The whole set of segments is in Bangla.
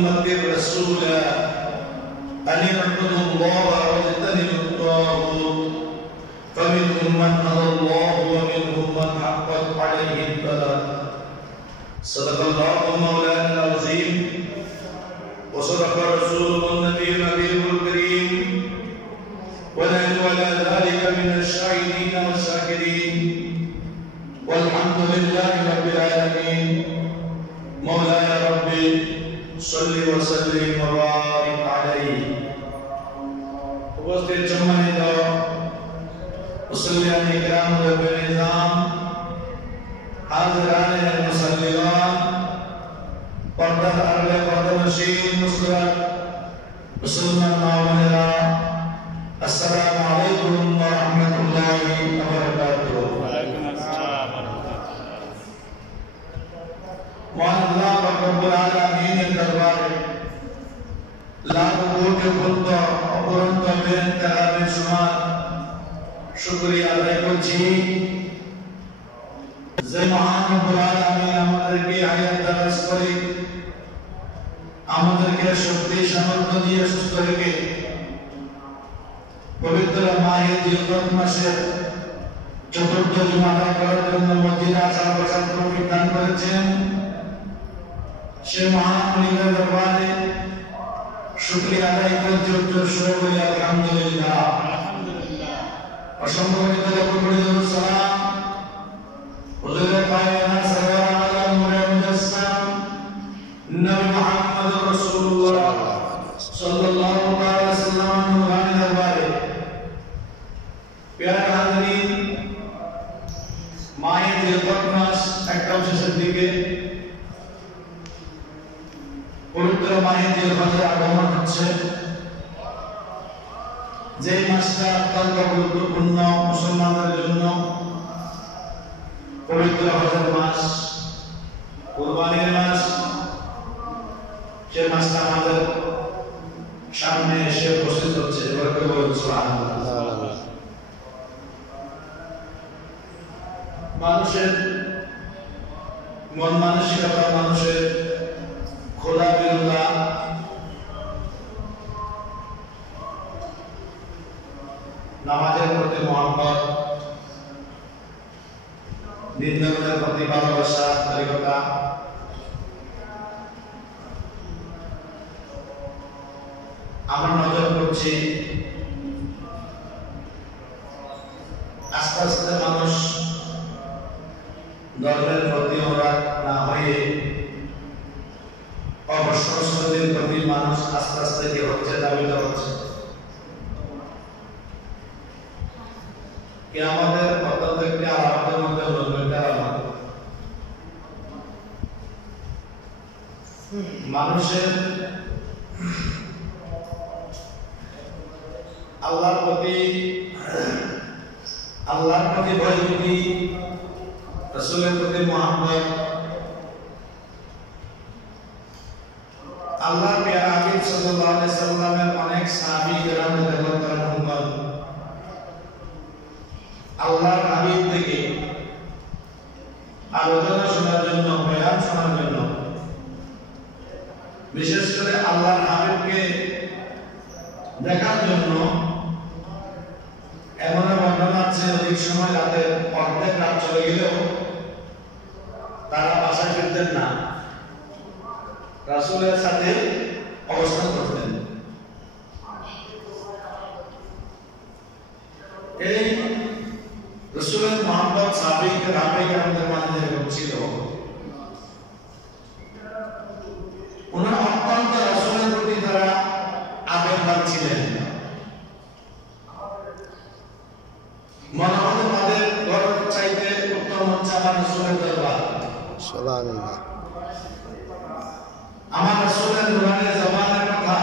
أمة رسولا أن اعبدوا الله واجتنبوا الطاغوت فمنهم من هدى الله ومنهم من حقت عليه الضلالة. صدق الله مولانا العظيم وصدق رسوله النبي الحبيب الكريم ونحن على ذلك من الشاهدين والشاكرين والحمد لله رب العالمين. مولاي ربي صل وسلم وبارك عليه. উপস্থিত সম্মানিত মুসল্লিয়ান ইকরাম ও নিজাম, হাজিরান মুসল্লিয়ান, পর্দার আড়ালে পর্দানশীন মুসলিম মুসলমান মা-বোনেরা, আসসালামু আলাইকুম ওয়া রাহমাতুল্লাহি ওয়া বারাকাতুহু। মহান আল্লাহ রব্বুল আলামিনের দরবারে লাখো কোটি অপরন্ত বেইনতাহা বেশুমার শুকরিয়া আদায় করছি যে মহান রব্বুল আলামিন আমাদেরকে হায়াত দারাজ করে, আমাদেরকে শক্তি সামর্থ্য দিয়ে সুস্থ রেখে পবিত্র মাহে জিলহজ মাসের চতুর্থ জুমা আদায় করার জন্য মদিনা আসার বসার তৌফিক দান করেছেন। সে মহান মালিকের দরবারে শুকরিয়া আদায় করতে শুরু করি আলহামদুলিল্লাহ। অসংখ্য দরুদ সালাম হুজুরে পায়না সরওয়ার আলম মুজাসসাম নবী মুহাম্মদ রাসূলুল্লাহ সাল্লাল্লাহু আলাইহি ওয়াসাল্লাম নুরানি দরবারে প্যারা হাজিরিন, মাহে জিলহজ মাস একদম শেষের দিকে, পবিত্র মাহে জিলহজের আগমন হচ্ছে। যে মাসটা অত্যন্ত গুরুত্বপূর্ণ মুসলমানদের জন্য, পবিত্র হজের মাস, কুরবানির মাস, সে মাসটা আমাদের সামনে এসে উপস্থিত হচ্ছে। সুবহানাল্লাহ। মানুষের মন মানসিকতা, মানুষের খোলা বিরুদ্ধা, নামাজের প্রতি মহব্বত, নির্ধারণের প্রতি ভালোবাসা, আন্তরিকতা, আমরা নজর করছি আস্তে আস্তে মানুষ ধর্মের প্রতি অনুরাগ না হয়ে অবসংস্কৃতির প্রতি মানুষ আস্তে আস্তে কি হচ্ছে, দাবিত হচ্ছে। আমাদের অত্যন্ত একটি আলামতের মধ্যে মানুষের আল্লাহর প্রতি ভয়ভীতি, রাসূলের প্রতি মহব্বত, আল্লাহর প্যারা হাবিব সাল্লাল্লাহু আলাইহি সাল্লামের অনেক সাহাবী কেরাম রাদিয়াল্লাহু তাআলা আনহুম আল্লাহর হাবিব থেকে আলোচনা শোনার জন্য, বয়ান শোনার জন্য, বিশেষ করে আল্লাহর হাবিবকে দেখার জন্য এমন ঘটনা আছে অধিক সময় রাতের অর্ধেক রাত চলে গেলেও তারা বাসায় ফিরতেন না, রাসূলের সাথে অবস্থান করতেন। এই রাসূলের মহব্বত সাহাবী কেরামদের মাঝে যেরকম ছিল, ওনারা অত্যন্ত রাসূলের প্রতি তারা আবেগবান ছিলেন। মনে হতো তাদের ঘর চাইতে উত্তম হচ্ছে আমার রাসূলের দরবার। সুবহানাল্লাহ। আমার রাসূলের নুরানি জবানের কথা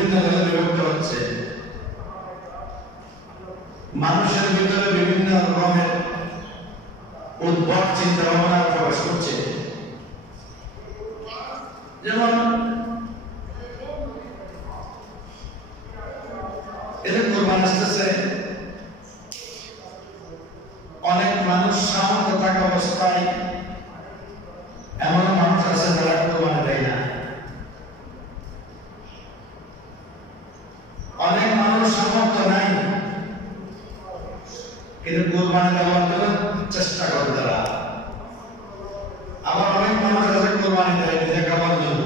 বিভিন্ন দলে বিভক্ত হচ্ছে, মানুষের ভিতরে বিভিন্ন রকমের উদ্ভট চিন্তা ভাবনা প্রকাশ করছে। যেমন এদের কোরবান আসতেছে, অনেক মানুষ সামর্থ্য থাকা অবস্থায় এমন মানুষ আছে যারা কোরবানি দেয় না। অনেক মানুষ সামর্থ্য নাই কিন্তু কোরবানি দেওয়ার জন্য চেষ্টা করে তারা। আবার অনেক মানুষ আছে কোরবানি দেয় নিজে খাওয়ার জন্য,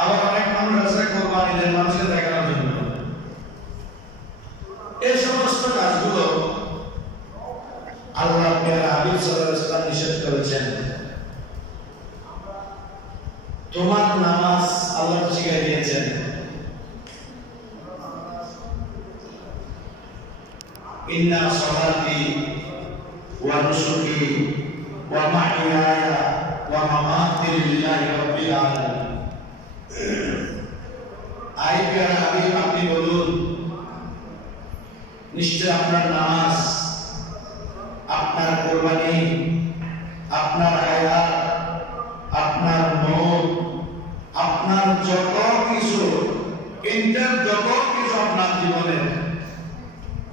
আবার অনেক মানুষ আছে কোরবানি দেয় মানুষকে দেখানোর জন্য। এই সমস্ত কাজগুলো আল্লাহ হাবিব সাল্লাল্লাহু আলাইহি ওয়াসাল্লাম নিষেধ করেছেন। তোমার নামাজ আল্লাহ শিখিয়ে দিয়েছেন, ইন্না সালাতি ওয়া নুসুকি ওয়া মাহইয়ায়া ওয়া মামাতি লিল্লাহি রাব্বিল আলামিন। আইয়ার হাবিব আপনি বলুন, নিশ্চয় আপনার নামাজ, আপনার কোরবানি, আপনার হায়াত, আপনার মত, আপনার যত কিছু আপনার জীবনের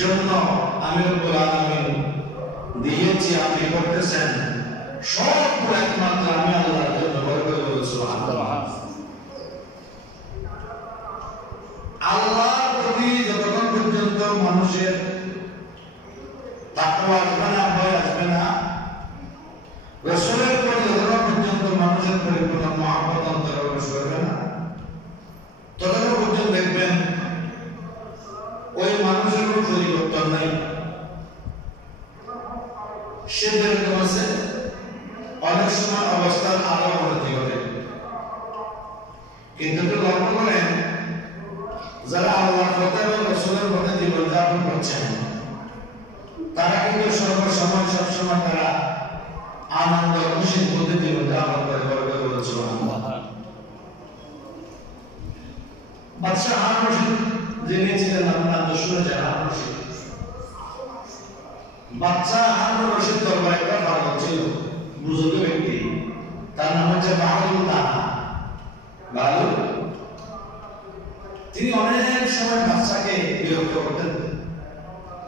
জন্য আমি রব্বুল আলামিন দিয়েছি, আপনি করতেছেন সব একমাত্র আমি আল্লাহর জন্য বরকত বলুন সুবহানাল্লাহ। আল্লাহর প্রতি যতক্ষণ পর্যন্ত মানুষের তাকওয়া আসবে না, ভয় আসবে না, রাসূলের প্রতি যতক্ষণ পর্যন্ত মানুষের পরিপূর্ণ মহব্বত অন্তরে প্রবেশ করবে না, ততক্ষণ পর্যন্ত দেখবেন ওই মানুষের কোনো পরিবর্তন নাই। সে যেরকম আছে অনেক সময় অবস্থার আরো অবনতি ঘটে। কিন্তু লক্ষ্য করেন, যারা আল্লাহর পথে এবং রাসূলের পথে জীবনযাপন করছেন তারা কিন্তু সর্বসময় সবসময় তারা আনন্দ খুশির মধ্যে জীবনযাপন করে বলছিল। বাদশাহ হারুন রশিদ যিনি ছিলেন, আপনার তো শুনেছেন হারুন রশিদ। বাদশাহ হারুন রশিদ দরবারে একটা পাগল ছিল, বুজুর্গ ব্যক্তি, তার নাম হচ্ছে বাহাদুর তাহা বাহাদুর। তিনি অনেক সময় বাদশাকে বিরক্ত করতেন,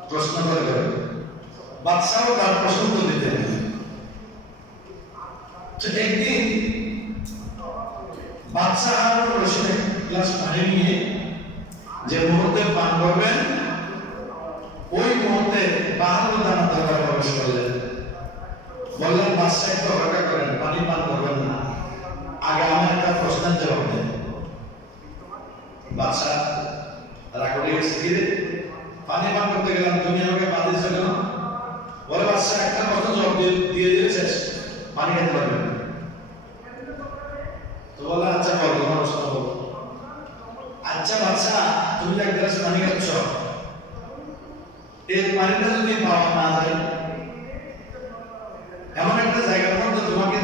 প্রশ্ন করে করে, বাদশাও তার প্রশ্ন উত্তর দিতেন। একদিন বাদশাহ হারুন রশিদ গ্লাস পানি নিয়ে যে মুহূর্তে পান করবেন, ওই মুহূর্তে বাহাদুর দানা দরবারে প্রবেশ করলেন। বললেন, বাদশাহ একটু অপেক্ষা করেন, পানি পান করবেন না, আগে আমার একটা প্রশ্নের জবাব দেন। বাদশাহ রাগ করে গেছে, কি রে পানি পান করতে গেলাম, তুমি আমাকে বাধা দিচ্ছ কেন? বলে, বাদশাহ একটা প্রশ্ন জবাব দিয়ে দিয়ে শেষ, পানি খেতে পারবেন। তো বলে, আচ্ছা বল, তোমার প্রশ্ন বল। আচ্ছা বাদশাহ, তুমি এক গ্লাস পানি খাচ্ছ, এই পানিটা যদি পাওয়া না যায়, এমন একটা জায়গার মধ্যে তোমাকে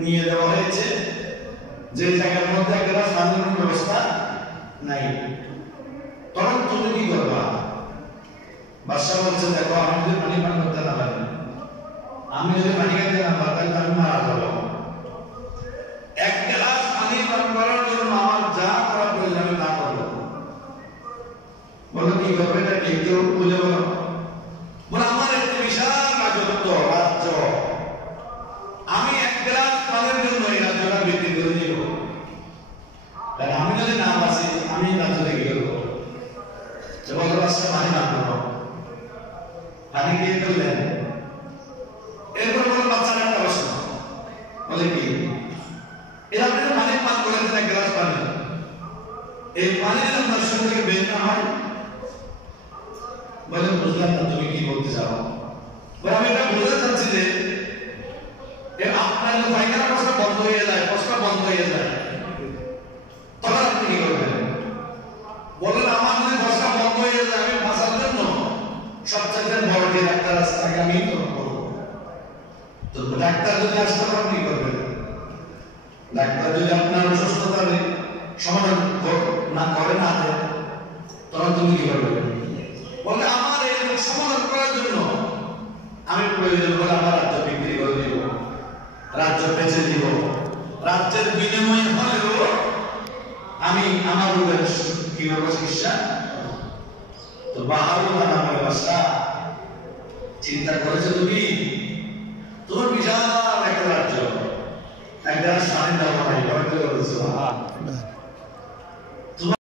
নিয়ে দেওয়া হয়েছে যে জায়গার মধ্যে এক গ্লাস পানির কোনো ব্যবস্থা নাই, তখন তুমি কি করবা? বাদশাহ বলছে, দেখো আমি যদি পানি পান করতে না পারি, আমি যদি পানি খেতে না পারি, তাহলে আমি মারা যাবো। এক গ্লাস পানি পান করার জন্য আমার যা করা প্রয়োজন আমি তা করবো। বলো, কি করবে? এটা কি কেউ বুঝে বলো? বলে, আমার একটি বিশাল রাজত্ব, রাজ্য, আমি এক গ্লাস পানির জন্য এই রাজ্যটা বিক্রি করে দিব। তাহলে আমি যদি না বাঁচি, আমি রাজ্যটা কি করবো? বলো, বাদশাহ পানি পান করবো। পানি দিয়ে করলেন। এরপর বলে, বাচ্চার একটা প্রশ্ন, বলে কি, এরা আপনি পানি পান করেছেন এক গ্লাস পানি, এই পানি যদি আপনার শরীর থেকে বের না হয়? বলে, বুঝলাম না তুমি কি বলতে চাও। বলে, আমি এটা বুঝতে চাচ্ছি যে আপনার পায়খানা প্রশ্ন বন্ধ হয়ে যায়, প্রশ্ন বন্ধ হয়ে যায়, তখন আপনি কি করবেন? বলেন, আমার যদি প্রশ্ন বন্ধ হয়ে যায়, আমি বাঁচার জন্য সবচেয়ে বড় যে ডাক্তার আছে তাকে আমি করবো। তো ডাক্তার যদি আসতে পারেন কি করবেন? ডাক্তার যদি আপনার অসুস্থতা সমাধান না করে না দেয়, তখন তুমি কি করবে? বলে আমার এই সমাধান করার জন্য আমি প্রয়োজন হলে আমার রাজ্য বিক্রি করে দিব, রাজ্য বেচে দিব, রাজ্যের বিনিময়ে হলেও আমি আমার রোগের কি করবো চিকিৎসা। তো বাহাদুর নামের অবস্থা চিন্তা করেছো তুমি?